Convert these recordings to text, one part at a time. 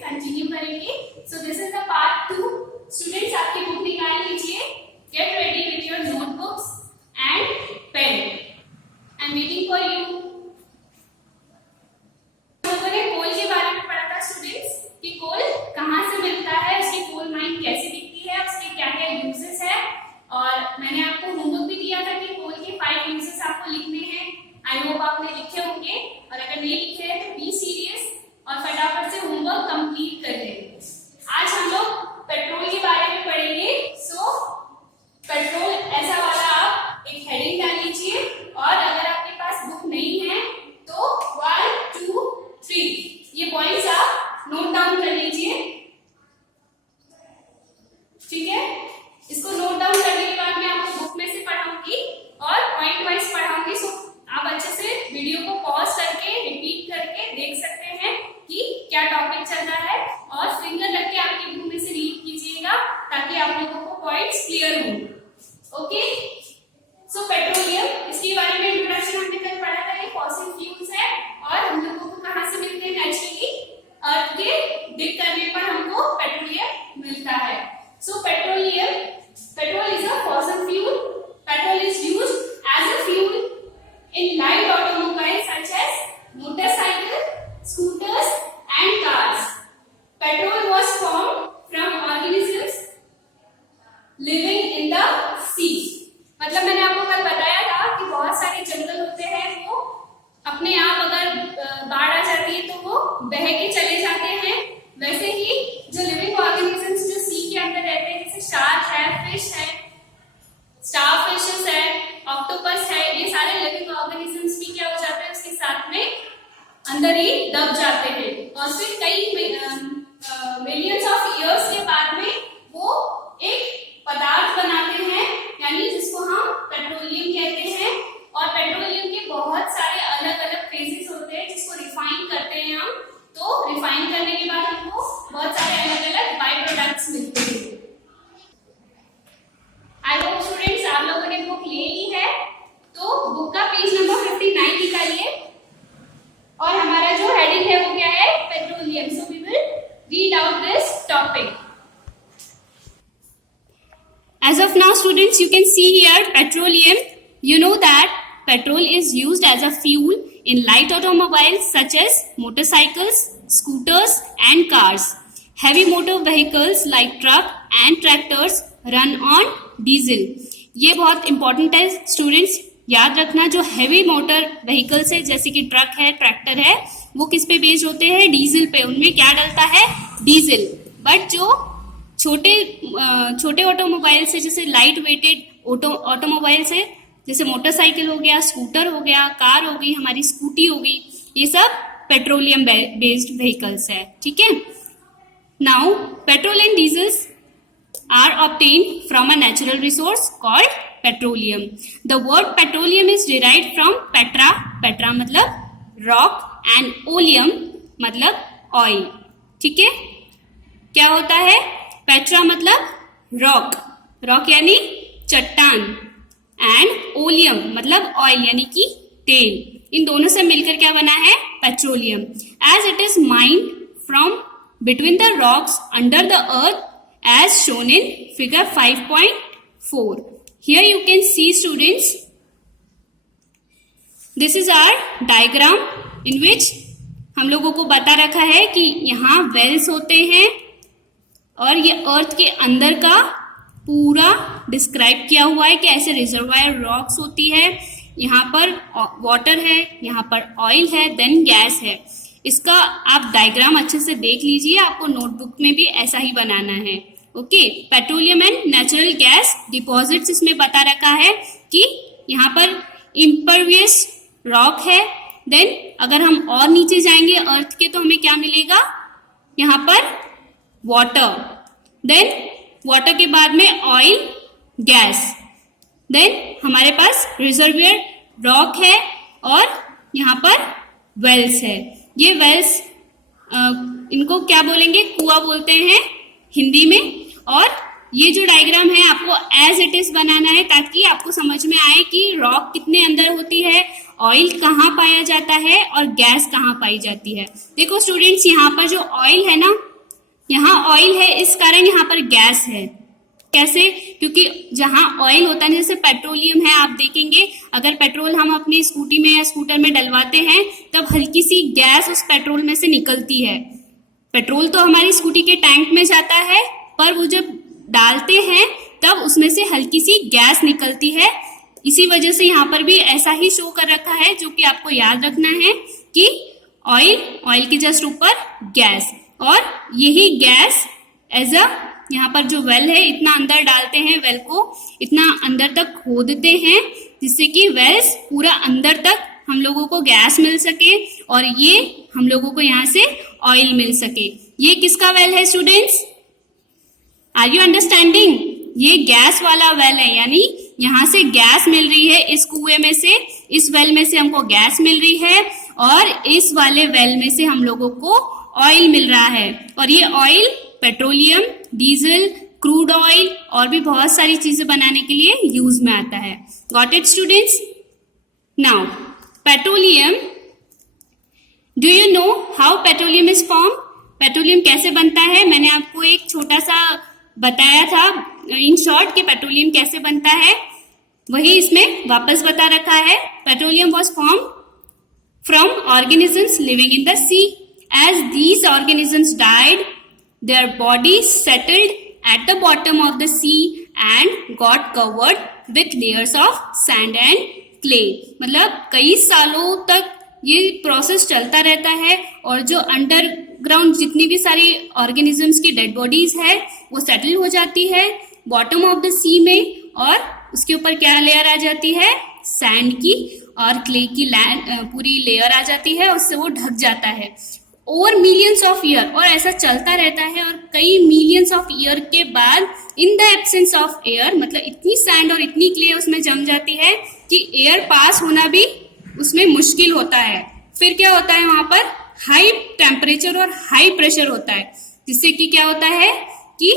Continue करेंगे। So this is the part 2। Students आपकी book निकाल लीजिए, get ready with your notebooks and pen. I am waiting for you. लोगों ने कोल के बारे में पढ़ा था स्टूडेंट्स कि कोल कहाँ से मिलता है, उसकी कोल माइन कैसे दिखती है, उसके क्या क्या यूजेस है, और मैंने आपको होमवर्क भी दिया था कि कोल के 5 यूजेस आपको लिखने हैं। आई होप आपने लिखे होंगे, और अगर नहीं लिखे हैं तो बी सीरियस और फटाफट से होमवर्क कंप्लीट कर लेंगे। आज हम लोग पेट्रोल के बारे में पढ़ेंगे। सो पेट्रोल ऐसा वाला आप एक हेडिंग डाल लीजिए, और अगर आपके पास बुक नहीं है तो 1 2 3 ये पॉइंट्स आप नोट डाउन कर लीजिए, ठीक है। इसको नोट डाउन करने के बाद मैं आपको बुक में से पढ़ाऊंगी और पॉइंट वाइज पढ़ाऊंगी। सो आप अच्छे से वीडियो को पॉज करके रिपीट करके देख सकते हैं कि क्या टॉपिक चल रहा है, और फिंगर रख के आपकी बुक में से रीड कीजिएगा ताकि आप लोगों को पॉइंट्स क्लियर हो। ओके, सो पेट्रोलियम, इसके बारे में इंट्रोडक्शन हमने कल पढ़ा था। ये फॉसिल फ्यूल्स है और हम लोगों को कहाँ से मिलते हैं? नेचुरली अर्थ के डिग करने पर हमको पेट्रोलियम मिलता है। So petroleum, petrol is a fossil fuel. Petrol is used as a fuel in light automobiles such as motorcycle, scooters and cars. Petrol was formed from organisms living in the sea. मतलब मैंने आपको कल बताया था कि बहुत सारे जंगल होते हैं, वो अपने आप अगर बाढ़ आ जाती है तो वो बह के चले जाते हैं। वैसे ही जो लिविंग ऑर्गेनिजम्स जो सी के अंदर रहते हैं, जैसे शार्क है, फिश है, स्टारफिशेस है, ऑक्टोपस है, ये सारे लिविंग ऑर्गेनिजम्स भी क्या हो जाते हैं उसके साथ में अंदर ही दब जाते हैं, और फिर कई मिलियंस ऑफ इयर्स के बाद में वो एक पदार्थ बनाते हैं, यानी जिसको हम पेट्रोलियम कहते हैं। और पेट्रोलियम के बहुत सारे अलग अलग फेजेस होते हैं जिसको रिफाइन करते हैं हम। तो रिफाइन करने के बाद हमको बहुत सारे अलग अलग बाय प्रोडक्ट्स मिलते हैं। आई होप स्टूडेंट्स आप लोगों ने बुक ले ली है, तो बुक का पेज नंबर 59 निकालिए, और हमारा जो हेडिंग है वो क्या है? Petroleum. So we will read out this topic. As of now students, you can see here petroleum. You know that petrol is used as a fuel in light automobiles such as motorcycles, scooters and cars. Heavy motor vehicles like truck and tractors run on diesel. ये बहुत important है students, याद रखना। जो heavy motor vehicles है जैसे कि truck है, ट्रैक्टर है, वो किस पे बेस्ड होते हैं? डीजल पे। उनमें क्या डलता है? डीजल। बट जो छोटे ऑटोमोबाइल्स है, जैसे लाइट वेटेड ऑटोमोबाइल्स है, जैसे मोटरसाइकिल हो गया, स्कूटर हो गया, कार हो गई, हमारी स्कूटी हो गई, ये सब पेट्रोलियम बेस्ड व्हीकल्स है, ठीक है। Now petrol and diesels are obtained from a natural resource called petroleum. The word petroleum is derived from petra. Petra मतलब rock and oleum मतलब oil, ठीक है। क्या होता है? पेट्रा मतलब रॉक, रॉक यानी चट्टान, एंड ओलियम मतलब ऑयल यानी कि तेल। इन दोनों से मिलकर क्या बना है? Petroleum. As it is mined from between the rocks under the earth as shown in figure 5.4. Here you can see students, this is our diagram in which हम लोगों को बता रखा है कि यहाँ वेल्स होते हैं, और ये अर्थ के अंदर का पूरा डिस्क्राइब किया हुआ है कि ऐसे रिजर्वायर रॉक्स होती है, यहाँ पर वाटर है, यहाँ पर ऑयल है, देन गैस है। इसका आप डायग्राम अच्छे से देख लीजिए, आपको नोटबुक में भी ऐसा ही बनाना है। Okay, petroleum and natural gas deposits इसमें बता रखा है कि यहाँ पर इम्परवियस रॉक है। देन अगर हम और नीचे जाएंगे अर्थ के, तो हमें क्या मिलेगा? यहाँ पर वाटर, देन वाटर के बाद में ऑयल, गैस, देन हमारे पास रिजर्वियर रॉक है, और यहाँ पर वेल्स है। ये वेल्स इनको क्या बोलेंगे? कुआं बोलते हैं हिंदी में। और ये जो डायग्राम है आपको एज इट इज बनाना है ताकि आपको समझ में आए कि रॉक कितने अंदर होती है ऑयल कहाँ पाया जाता है और गैस कहाँ पाई जाती है। देखो स्टूडेंट्स, यहाँ पर जो ऑयल है ना, यहाँ ऑयल है इस कारण यहाँ पर गैस है। कैसे? क्योंकि जहां ऑयल होता है, जैसे पेट्रोलियम है, आप देखेंगे अगर पेट्रोल हम अपनी स्कूटी में या स्कूटर में डलवाते हैं तब हल्की सी गैस उस पेट्रोल में से निकलती है। पेट्रोल तो हमारी स्कूटी के टैंक में जाता है, पर वो जब डालते हैं तब उसमें से हल्की सी गैस निकलती है। इसी वजह से यहाँ पर भी ऐसा ही शो कर रखा है, जो कि आपको याद रखना है कि ऑयल के जस्ट ऊपर गैस, और यही गैस एज अ, यहाँ पर जो वेल है इतना अंदर डालते हैं, वेल को इतना अंदर तक खोदते हैं जिससे कि वेल्स पूरा अंदर तक हम लोगों को गैस मिल सके और ये हम लोगों को यहाँ से ऑयल मिल सके। ये किसका वेल है स्टूडेंट्स? Are you understanding? ये गैस वाला वेल है, यानी यहाँ से गैस मिल रही है, इस कुएं में से, इस वेल में से हमको गैस मिल रही है और इस वाले वेल में से हम लोगों को ऑयल मिल रहा है। और ये oil petroleum, diesel, crude oil और भी बहुत सारी चीजें बनाने के लिए यूज में आता है। Got it students? Now petroleum, do you know how petroleum is form? Petroleum कैसे बनता है? मैंने आपको एक छोटा सा बताया था इन शॉर्ट कि पेट्रोलियम कैसे बनता है, वही इसमें वापस बता रखा है। Petroleum was form from organisms living in the sea. As these organisms died, their bodies settled at the bottom of the sea and got covered with layers of sand and clay। मतलब कई सालों तक ये process चलता रहता है और जो अंडरग्राउंड जितनी भी सारी ऑर्गेनिजम्स की डेड बॉडीज है वो सेटल हो जाती है बॉटम ऑफ द सी में, और उसके ऊपर क्या लेयर आ जाती है? सैंड की और क्ले की पूरी लेयर आ जाती है, उससे वो ढक जाता है ओवर मिलियंस ऑफ ईयर। और ऐसा चलता रहता है और कई मिलियंस ऑफ ईयर के बाद in the absence of air, मतलब इतनी सैंड और इतनी क्ले उसमें जम जाती है कि एयर पास होना भी उसमें मुश्किल होता है। फिर क्या होता है? वहां पर हाई टेम्परेचर और हाई प्रेशर होता है, जिससे कि क्या होता है कि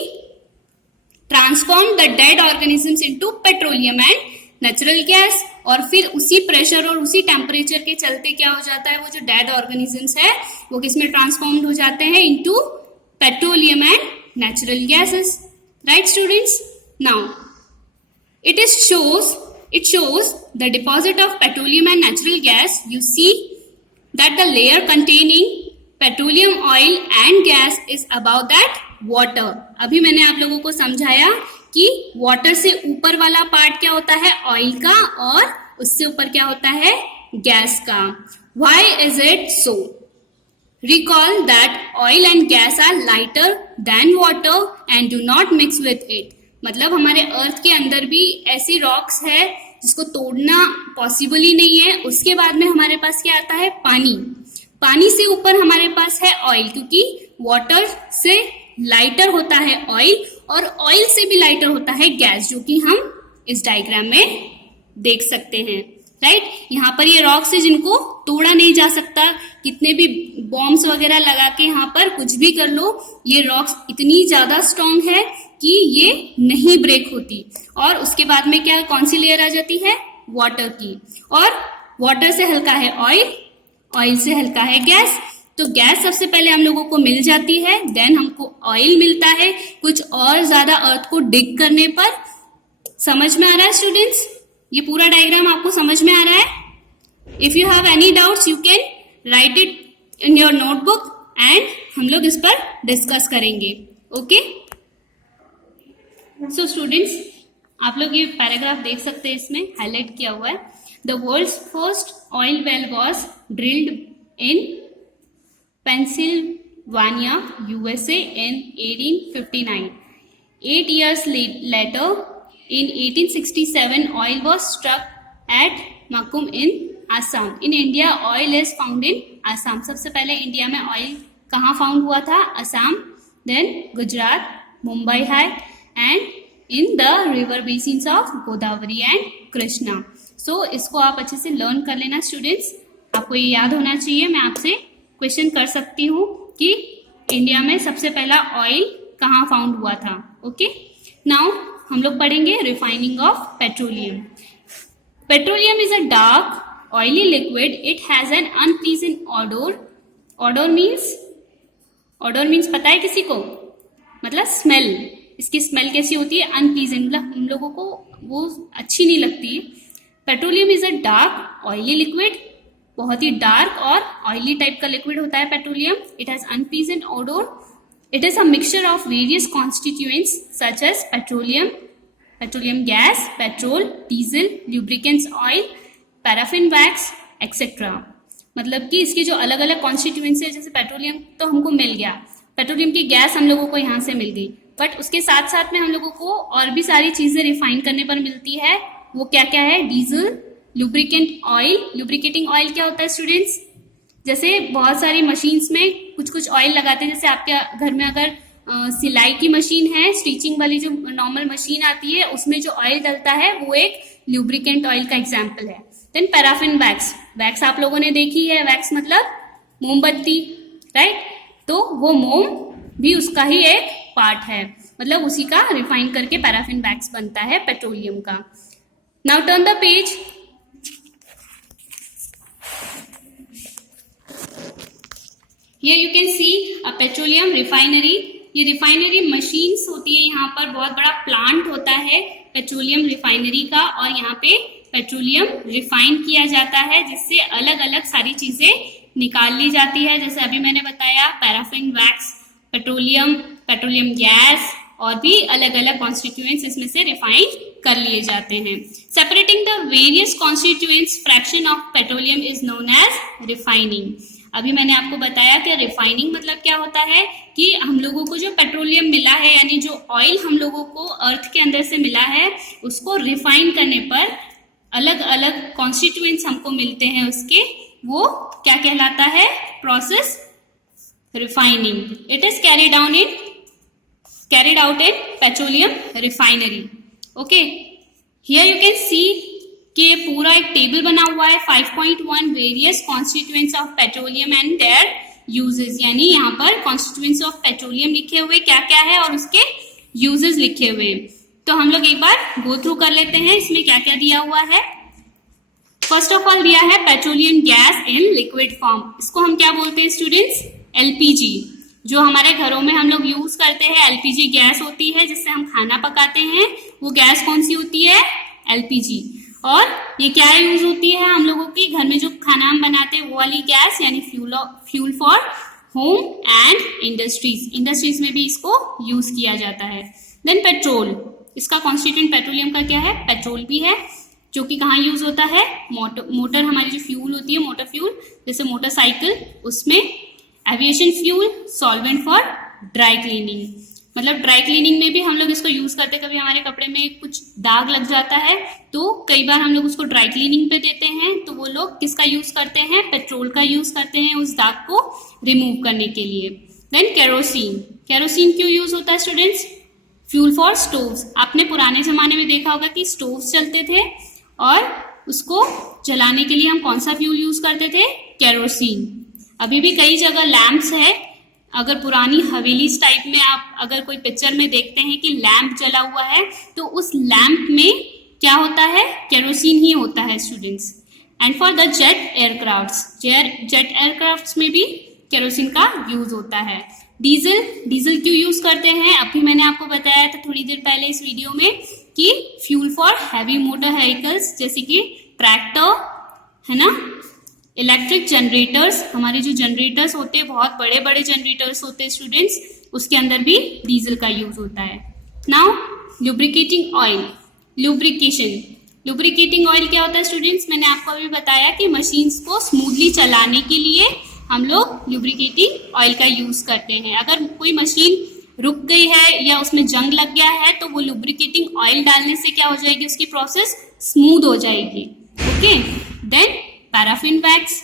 transform the dead organisms into petroleum and natural gas. और फिर उसी प्रेशर और उसी टेम्परेचर के चलते क्या हो जाता है? वो जो डेड ऑर्गेनिजम्स है वो किसमें ट्रांसफॉर्म्ड हो जाते हैं? Into petroleum and natural gases. Right students? Now it shows the deposit of petroleum and natural gas. You see that the layer containing petroleum oil and gas is above that water। अभी मैंने आप लोगों को समझाया कि water से ऊपर वाला पार्ट क्या होता है? ऑयल का, और उससे ऊपर क्या होता है? गैस का। Why is it so? Recall that oil and gas are lighter than water and do not mix with it। मतलब हमारे अर्थ के अंदर भी ऐसी रॉक्स है जिसको तोड़ना पॉसिबल ही नहीं है। उसके बाद में हमारे पास क्या आता है? पानी। पानी से ऊपर हमारे पास है ऑयल, क्योंकि वाटर से लाइटर होता है ऑयल और ऑयल से भी लाइटर होता है गैस, जो कि हम इस डायग्राम में देख सकते हैं। राइट? यहाँ पर ये रॉक्स है जिनको तोड़ा नहीं जा सकता, कितने भी बॉम्ब्स वगैरह लगा के यहाँ पर कुछ भी कर लो, ये रॉक्स इतनी ज्यादा स्ट्रॉन्ग है कि ये नहीं ब्रेक होती। और उसके बाद में क्या, कौन सी लेयर आ जाती है? वाटर की। और वाटर से हल्का है ऑयल, ऑयल से हल्का है गैस। तो गैस सबसे पहले हम लोगों को मिल जाती है, देन हमको ऑयल मिलता है कुछ और ज्यादा अर्थ को डिग करने पर। समझ में आ रहा है स्टूडेंट्स? ये पूरा डायग्राम आपको समझ में आ रहा है? If you have any doubts you can write it in your notebook and हम लोग इस पर डिस्कस करेंगे। ओके? सो स्टूडेंट्स, आप लोग ये पैराग्राफ देख सकते हैं, इसमें हाईलाइट किया हुआ है। The world's first oil well was drilled in Pennsylvania, USA in 1859. 8 years later, in 1867, oil was struck at Makum in Assam. In India, oil is found in Assam. सबसे पहले इंडिया में ऑयल कहाँ found हुआ था? Assam, then Gujarat, Mumbai है, and in the river basins of Godavari and Krishna. So इसको आप अच्छे से लर्न कर लेना स्टूडेंट्स, आपको ये याद होना चाहिए। मैं आपसे क्वेश्चन कर सकती हूँ कि इंडिया में सबसे पहला ऑयल कहाँ फाउंड हुआ था। ओके? नाउ हम लोग पढ़ेंगे refining of petroleum. Petroleum is a dark oily liquid, it has an unpleasant odor. Odor means पता है किसी को? मतलब स्मेल. इसकी स्मेल कैसी होती है? अनप्लीजेंट, मतलब हम लोगों को वो अच्छी नहीं लगती. Petroleum is a dark oily liquid. बहुत ही डार्क और ऑयली टाइप का लिक्विड होता है petroleum. It has unpleasant odor. It is a mixture of various constituents such as petroleum gas, petrol, diesel, lubricants oil, paraffin wax, etc. मतलब कि इसके जो अलग अलग कॉन्स्टिट्यूएंट्स है, जैसे पेट्रोलियम तो हमको मिल गया, पेट्रोलियम की गैस हम लोगों को यहाँ से मिल गई, बट उसके साथ साथ में हम लोगों को और भी सारी चीजें रिफाइन करने पर मिलती है. वो क्या क्या है? Diesel, lubricant oil. Lubricating oil क्या होता है स्टूडेंट्स? जैसे बहुत सारी मशीन्स में कुछ कुछ ऑयल लगाते हैं. जैसे आपके घर में अगर सिलाई की मशीन है, स्टिचिंग वाली जो नॉर्मल मशीन आती है, उसमें जो ऑयल डलता है वो एक ल्यूब्रिकेंट ऑयल का एग्जाम्पल है. Then paraffin wax. वैक्स आप लोगों ने देखी है. वैक्स मतलब मोमबत्ती, राइट? तो वो मोम भी उसका ही एक पार्ट है, मतलब उसी का रिफाइन करके पैराफिन वैक्स बनता है पेट्रोलियम का. Now turn the page. Here you can see a petroleum refinery. ये रिफाइनरी मशीन्स होती है. यहाँ पर बहुत बड़ा प्लांट होता है पेट्रोलियम रिफाइनरी का, और यहाँ पे पेट्रोलियम रिफाइन किया जाता है, जिससे अलग अलग सारी चीजें निकाल ली जाती है. जैसे अभी मैंने बताया, पैराफिन वैक्स, पेट्रोलियम गैस, और भी अलग अलग कॉन्स्टिट्यूएंट्स इसमें से रिफाइन कर लिए जाते हैं. Separating the various constituents fraction of petroleum is known as refining. अभी मैंने आपको बताया कि रिफाइनिंग मतलब क्या होता है कि हम लोगों को जो पेट्रोलियम मिला है, यानी जो ऑयल हम लोगों को अर्थ के अंदर से मिला है, उसको रिफाइन करने पर अलग अलग कॉन्स्टिट्यूएंट्स हमको मिलते हैं उसके. वो क्या कहलाता है? Process refining. It is carried out in petroleum refinery. Okay, here you can see कि ये पूरा एक टेबल बना हुआ है. 5.1 various constituents of petroleum and there uses. यानी यहाँ पर कॉन्स्टिट्यूएंट्स ऑफ पेट्रोलियम लिखे हुए क्या क्या है और उसके यूजेस लिखे हुए. तो हम लोग एक बार गो थ्रू कर लेते हैं इसमें क्या क्या दिया हुआ है. फर्स्ट ऑफ ऑल दिया है petroleum gas in liquid form. इसको हम क्या बोलते हैं स्टूडेंट्स? एलपीजी. जो हमारे घरों में हम लोग यूज करते हैं, एलपीजी गैस होती है जिससे हम खाना पकाते हैं. वो गैस कौन सी होती है? एलपीजी. और ये क्या यूज होती है हम लोगों के घर में जो खाना हम बनाते हैं वो वाली गैस, यानी fuel for home and industries. Industries में भी इसको यूज किया जाता है. Then petrol. इसका कॉन्स्टिट्यूएंट पेट्रोलियम का क्या है? पेट्रोल भी है, जो कि कहाँ यूज होता है? मोटर हमारी जो फ्यूल होती है, मोटर फ्यूल, जैसे मोटरसाइकिल, उसमें. Aviation fuel, solvent for dry cleaning. मतलब ड्राई क्लीनिंग में भी हम लोग इसको यूज करते हैं. कभी हमारे कपड़े में कुछ दाग लग जाता है तो कई बार हम लोग उसको ड्राई क्लीनिंग पे देते हैं, तो वो लोग किसका यूज करते हैं? पेट्रोल का यूज करते हैं उस दाग को रिमूव करने के लिए. Then kerosene. केरोसिन क्यों यूज होता है स्टूडेंट्स? Fuel for stoves. आपने पुराने जमाने में देखा होगा कि स्टोव्स चलते थे और उसको जलाने के लिए हम कौन सा फ्यूल यूज करते थे? केरोसिन. अभी भी कई जगह लैंप्स है. अगर पुरानी हवेली टाइप में आप अगर कोई पिक्चर में देखते हैं कि लैंप जला हुआ है, तो उस लैंप में क्या होता है? केरोसिन ही होता है students. And for the jet aircrafts. Jet aircrafts में भी केरोसिन का यूज होता है. डीजल क्यों यूज करते हैं? अभी मैंने आपको बताया था थोड़ी देर पहले इस वीडियो में कि fuel for heavy motor vehicles, जैसे कि ट्रैक्टर है ना, इलेक्ट्रिक जनरेटर्स. हमारे जो जनरेटर्स होते हैं, बहुत बड़े बड़े जनरेटर्स होते हैं स्टूडेंट्स, उसके अंदर भी डीजल का यूज होता है. Now lubricating oil. Lubricating oil क्या होता है स्टूडेंट्स? मैंने आपको अभी बताया कि मशीन्स को स्मूथली चलाने के लिए हम लोग लुब्रिकेटिंग ऑयल का यूज करते हैं. अगर कोई मशीन रुक गई है या उसमें जंग लग गया है, तो वो लुब्रिकेटिंग ऑयल डालने से क्या हो जाएगी? उसकी प्रोसेस स्मूथ हो जाएगी. Okay. Then paraffin wax,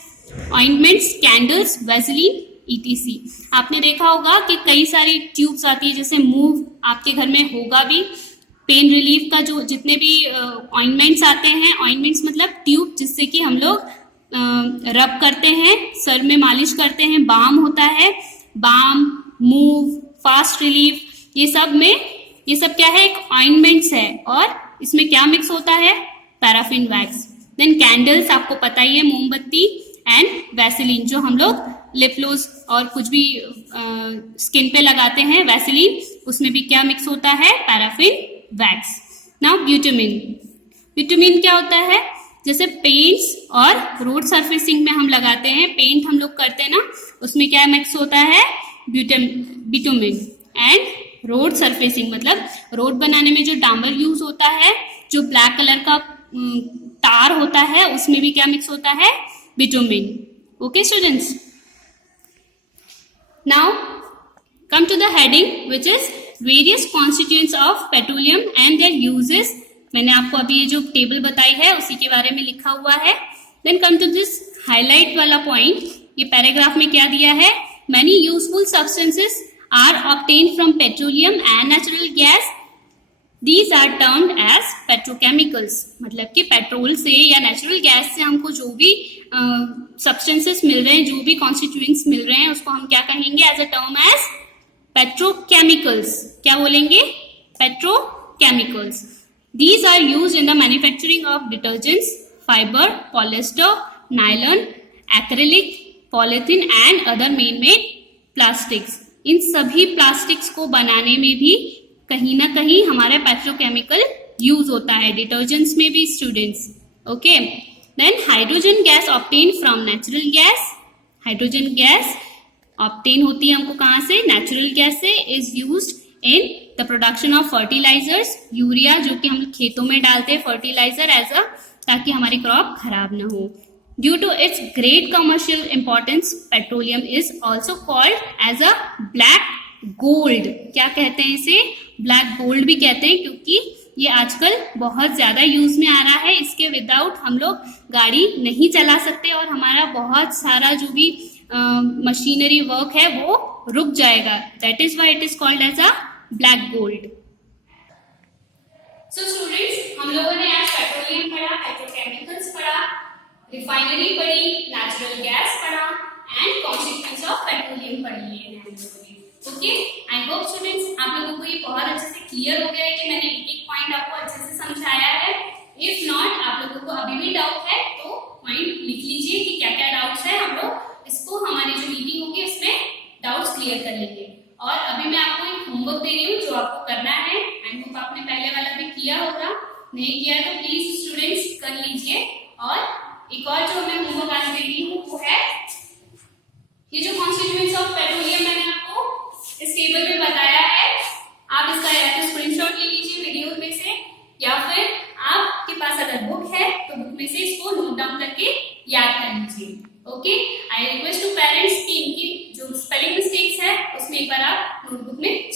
ointments, candles, Vaseline, etc. आपने देखा होगा कि कई सारी ट्यूब्स आती है, जैसे मूव आपके घर में होगा भी. पेन रिलीफ का जो जितने भी ऑइंटमेंट्स आते हैं, ऑइंटमेंट्स मतलब ट्यूब जिससे कि हम लोग रब करते हैं, सर में मालिश करते हैं. बाम होता है, बाम, मूव, फास्ट रिलीफ, ये सब क्या है? एक ऑइंटमेंट्स है. और इसमें क्या मिक्स होता है? Paraffin wax. देन कैंडल्स, आपको पता ही है, मोमबत्ती, एंड वैसलीन, जो हम लोग लिप ग्लोस और कुछ भी स्किन पे लगाते हैं वैसलीन, उसमें भी क्या मिक्स होता है, पैराफिन वैक्स। नाउ ब्यूटामिन, ब्यूटामिन क्या होता है, जैसे पेंट्स और रोड सरफेसिंग में हम लगाते हैं, पेंट हम लोग करते हैं ना, उसमें क्या मिक्स होता है, बिटुमिन। एंड रोड सरफेसिंग मतलब रोड बनाने में जो डामर यूज होता है, जो ब्लैक कलर का तार होता है, उसमें भी क्या मिक्स होता है, bitumen. Okay students, now come to the heading which is various constituents of petroleum and their uses। मैंने आपको अभी ये जो टेबल बताई है उसी के बारे में लिखा हुआ है। Then come to this highlight वाला point, ये पैराग्राफ में क्या दिया है, many useful substances are obtained from petroleum and natural gas, these are termed as petrochemicals। मतलब कि पेट्रोल से या नेचुरल गैस से हमको जो भी सब्सटेंसेस मिल रहे हैं, जो भी कॉन्स्टिट्यूएंट्स मिल रहे हैं, उसको हम क्या कहेंगे as a term as petrochemicals. क्या बोलेंगे, petrochemicals. These are used in the manufacturing of detergents, fiber, polyester, nylon, acrylic, polythene and other man-made plastics। इन सभी प्लास्टिक्स को बनाने में भी कहीं ना कहीं हमारा पेट्रोकेमिकल यूज होता है, डिटर्जेंट्स में भी students. Okay, then hydrogen gas obtain from natural gas, hydrogen gas obtain होती है हमको कहाँ से, नेचुरल गैस से, is used in the production of fertilisers, urea जो कि हम खेतों में डालते हैं फर्टिलाइजर एज अ, ताकि हमारी क्रॉप खराब ना हो। Due to its great commercial importance, petroleum is also called as a black gold. क्या कहते हैं इसे, ब्लैक गोल्ड भी कहते हैं, क्योंकि ये आजकल बहुत ज्यादा यूज में आ रहा है। इसके विदाउट हम लोग गाड़ी नहीं चला सकते और हमारा बहुत सारा जो भी मशीनरी वर्क है वो रुक जाएगा। That is why it is called as a black gold. So students, हम लोगों ने आज पेट्रोलियम पढ़ा, पेट्रोकेमिकल्स पढ़ा, रिफाइनरी पढ़ी, नेचुरल गैस पढ़ा एंड कॉन्स्टिट्यूएंट्स ऑफ पेट्रोलियम पढ़ी है हम लोगों ने। ओके, आई होप स्टूडेंट्स आप लोगों को ये बहुत अच्छे से क्लियर हो गया है कि मैंने एक एक पॉइंट आपको अच्छे से समझाया है। इफ नॉट, आप लोगों को अभी भी डाउट है तो पॉइंट लिख लीजिए कि क्या क्या डाउट्स है, हम लोग इसको हमारी जो मीटिंग होगी उसमें डाउट्स क्लियर कर लेंगे। और अभी मैं आपको एक होमवर्क दे रही हूँ जो आपको करना है। आई होप आपने पहले वाला भी किया होगा, नहीं किया तो प्लीज स्टूडेंट्स कर लीजिए। और एक और जो मैं होमवर्क आज दे रही हूँ वो है ये जो कॉन्स्टिट्यूएंट्स ऑफ पेट्रोलियम मैंने आपको इस टेबल में बताया है, आप इसका या तो स्क्रीनशॉट ले लीजिए वीडियो में से, या फिर आपके पास अगर बुक है तो बुक में से इसको नोट डाउन करके याद कर लीजिए। Okay, I request to parents कि इनकी जो स्पेलिंग मिस्टेक्स है उसमें एक बार आप नोटबुक में